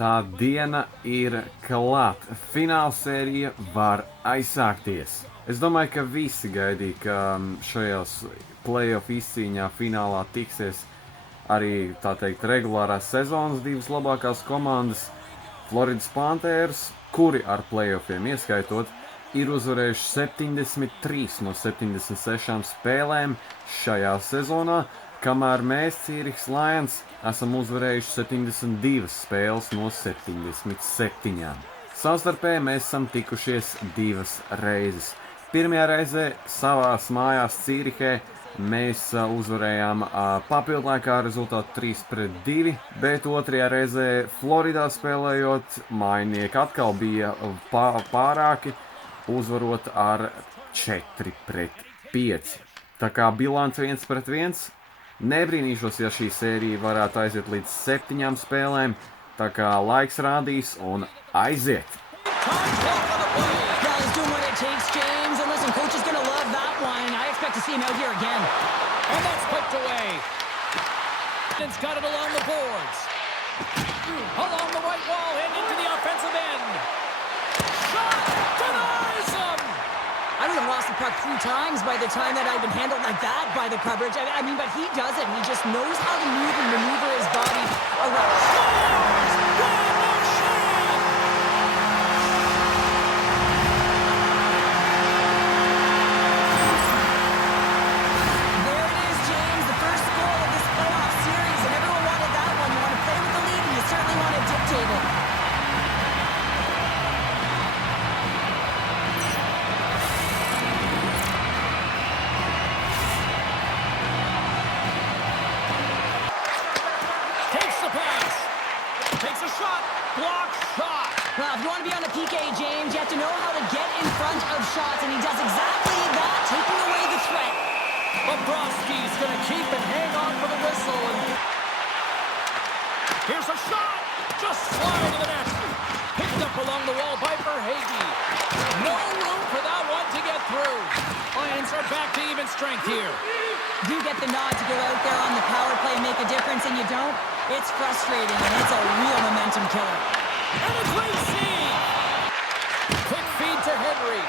Tā diena ir klāt. Fināla sērija var aizsākties. Es domāju, ka visi gaidīja, ka šajās playoff izcīņā finālā tiksies arī, tā teikt, regulārās sezonas divas labākās komandas. Floridas Panthers, kuri ar playoffiem ieskaitot, ir uzvarējuši 73 no 76 spēlēm šajā sezonā, kamēr mēs, Zürich Lions, esam uzvarējuši 72 spēles no 77. Savstarpēji mēs esam tikušies divas reizes. Pirmajā reizē savās mājās Zürihē mēs uzvarējām papildlaikā rezultātu 3-2, bet otrajā reizē Floridā spēlējot, mājinieki atkal bija pārāki, uzvarot ar 4-5. Tā kā bilance 1-1, nebrīnīšos, ja šī sērija varētu aiziet līdz 7 spēlēm, tā kā laiks rādīs un aiziet! Got it along the boards. Along the right wall and into the offensive end. Shot! Denies him! I would have lost the puck 3 times by the time that I'd been handled like that by the coverage. I mean, but he does it. He just knows how to move and maneuver his body around. Well, if you want to be on the PK, James, you have to know how to get in front of shots, and he does exactly that, taking away the threat. Bobrovsky's going to keep and hang on for the whistle. Here's a shot! Just slide to the net. Picked up along the wall by Verhaeghe. No room for that one to get through. Lions are back to even strength here. You get the nod to go out there on the power play and make a difference, and you don't. It's frustrating, and it's a real momentum killer. And a great save! Quick feed to Henry.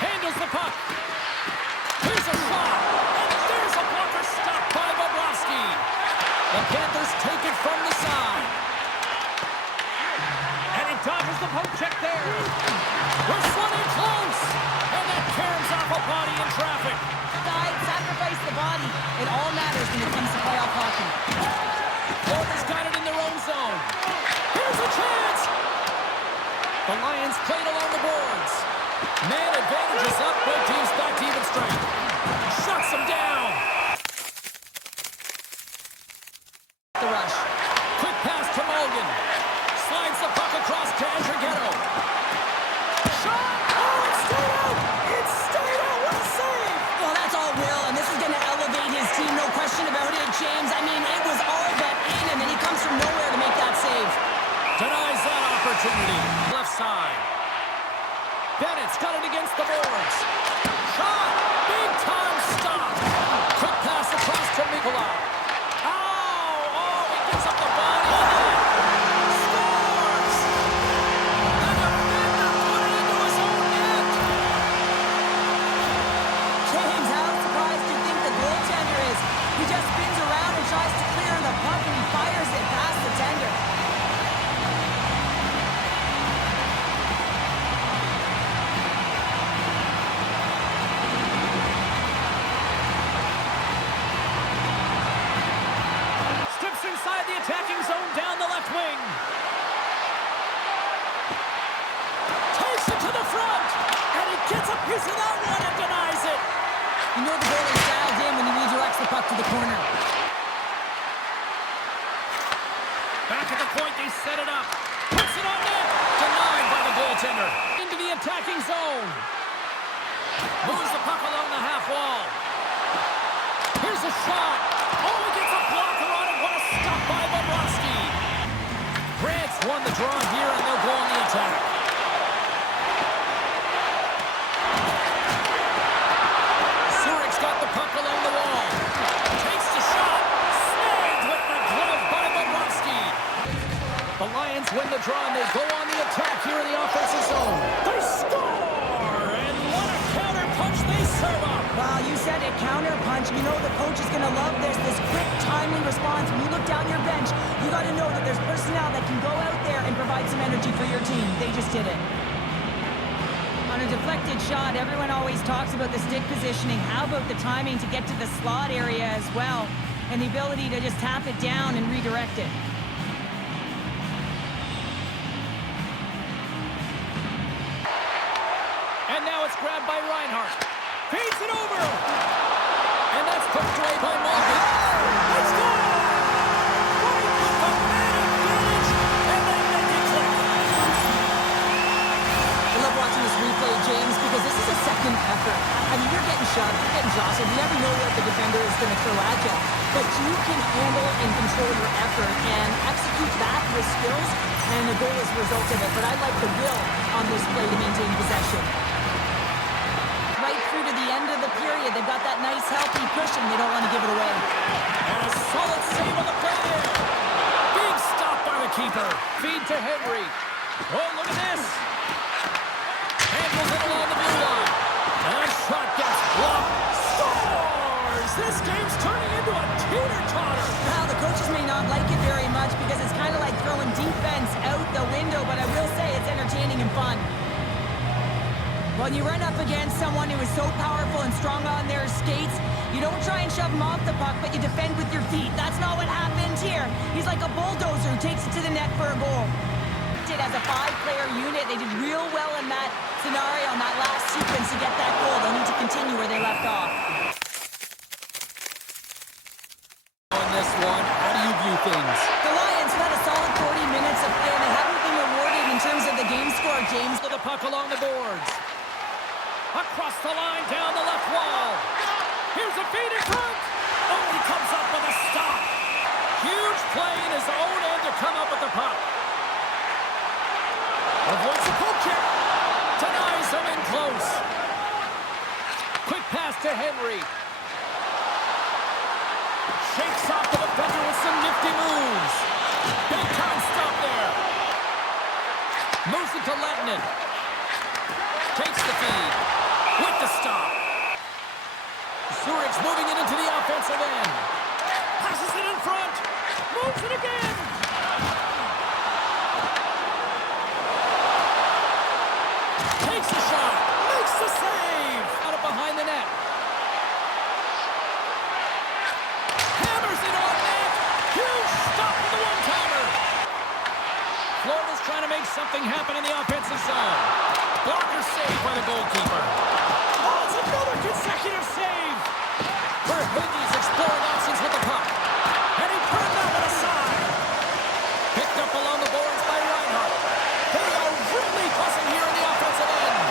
Handles the puck. Here's a shot. And there's a blocker stopped by Bobrovsky. The Panthers take it from the side. And he dodges the poke check there. We're swimming close. And that caroms off a body in traffic. Sacrifice the body. It all matters when it comes to playoff hockey. Florida's got it in their own zone. Here's a chance! The Lions played along the boards. Man advantage is up, both teams back to even strength. Shuts them down. The rush. Quick pass to Mulligan. Slides the puck across to Andrighetto. Shot! Oh, it's stayed out! It's stayed out! What a save! Well, that's all Will, and this is going to elevate his team, no question about it, James. I mean, it was all bet in, and then he comes from nowhere to make that save. Denies that opportunity. Left side. Bennett's got it against the boards. Shot! Big time stop! Quick pass across to Mikola. Oh, he gives up the body on that. Scores! The defender put it into his own net. James, how surprised do you think the goaltender is? He just spins around and tries to clear the puck, and he fires it past the tender. Attacking zone down the left wing. Takes it to the front. And he gets a piece of that one and denies it. You know the goalie's dialed in when he redirects the puck to the corner. Back at the point, they set it up. Puts it on net. Denied by the goaltender. Into the attacking zone. Moves the puck along the half wall. Here's a shot. Oh, he gets a blocker on it. What a stop by Bobrovsky. Grant's won the draw here, and they'll go on the attack. Zurich's got the puck along the wall. Takes the shot. Snagged with the glove by Bobrovsky. The The Lions win the draw, and they go on the attack here in the offensive zone. They score! And what a counter punch they serve up! Well, you said it, counter punch. You know the coach is going to love this quick, timely response. When you look down your bench, you got to know that there's personnel that can go out there and provide some energy for your team. They just did it. On a deflected shot, everyone always talks about the stick positioning. How about the timing to get to the slot area as well? And the ability to just tap it down and redirect it. And now it's grabbed by Reinhardt. Feeds it over! And that's put away by Malkin. Let's go! Right with the man advantage, and they make it click. I love watching this replay, James, because this is a second effort. I mean, you're getting shoved, you're getting jostled. You never know what the defender is going to throw at you. But you can handle and control your effort and execute that with skills, and the goal is a result of it. But I like the will on this play to maintain possession. Right through to the end of the period, they've got that nice, healthy cushion. They don't want to give it away. And a solid save on the play there. Big stop by the keeper. Feed to Henry. Oh, look at this. Handles it along the blue line. And that shot gets blocked. Scores! This game's turning into a teeter-totter. Well, the coaches may not like it very much because it's kind of like throwing defense out the window, but I will say it's entertaining and fun. When you run up against someone who is so powerful and strong on their skates, you don't try and shove him off the puck, but you defend with your feet. That's not what happened here. He's like a bulldozer who takes it to the net for a goal. As a 5-player unit, they did real well in that scenario, on that last sequence to get that goal. They need to continue where they left off. On this one, how do you view things? The Lions have had a solid 40 minutes of play, and they haven't been rewarded in terms of the game score, James. To the puck along the boards. Across the line, down the left wall. Here's a feed in front. Oh, he comes up with a stop. Huge play in his own end to come up with the puck. Avoids the poke check. Denies him in close. Quick pass to Henry. Shakes off the defender with some nifty moves. Big time stop there. Moves it to Lettinen. Takes the feed. With the stop. Zurich moving it into the offensive end. Passes it in front. Moves it again. Takes the shot. Makes the save. Out of behind the net. Hammers it on net. Huge stop with the one-timer. Florida's trying to make something happen in the offensive zone. Blocker save by the goalkeeper. Oh, it's another consecutive save. Verheugen's exploring options with the puck. And he turned that one aside. Picked up along the boards by Reinhardt. They are really pushing here in the offensive end.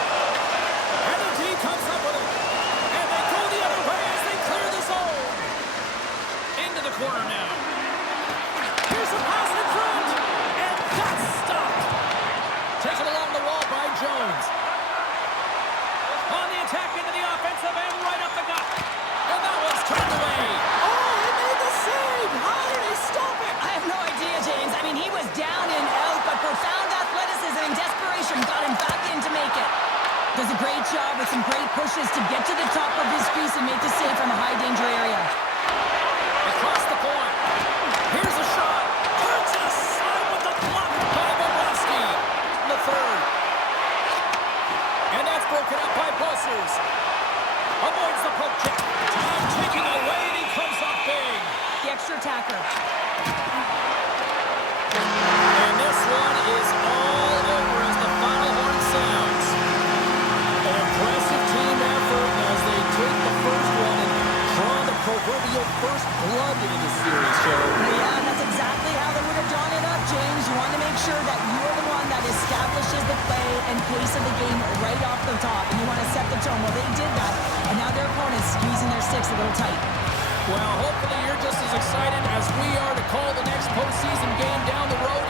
And the team comes up with it. And they go the other way as they clear the zone. Into the corner now. Here's a pass in front. And that's stopped. Taken along the wall by Jones. On the attack into the offensive end, right up the gut. And that one's turned away. Oh, he made the save! How did he stop it? I have no idea, James. I mean, he was down and out, but profound athleticism and desperation got him back in to make it. Does a great job with some great pushes to get to the top of his crease and make the save from a high-danger area. Across the point. Here's a shot. Turns it aside with the block by Bobrovsky. The third. And that's broken up by Bussers. Avoids the poke check. Time taking away, and he comes up big. The extra attacker. And this one is all over as the final horn sounds. An impressive team effort as they take the first one and draw the proverbial first blood in the series, Joe. Yeah, that's exactly how they would have drawn it up, James. You want to make sure that you're the one that establishes the play and pace of the game right off the top, and you want to set the tone. Well, they did that, and now their opponent's squeezing their sticks a little tight. Well, hopefully you're just as excited as we are to call the next postseason game down the road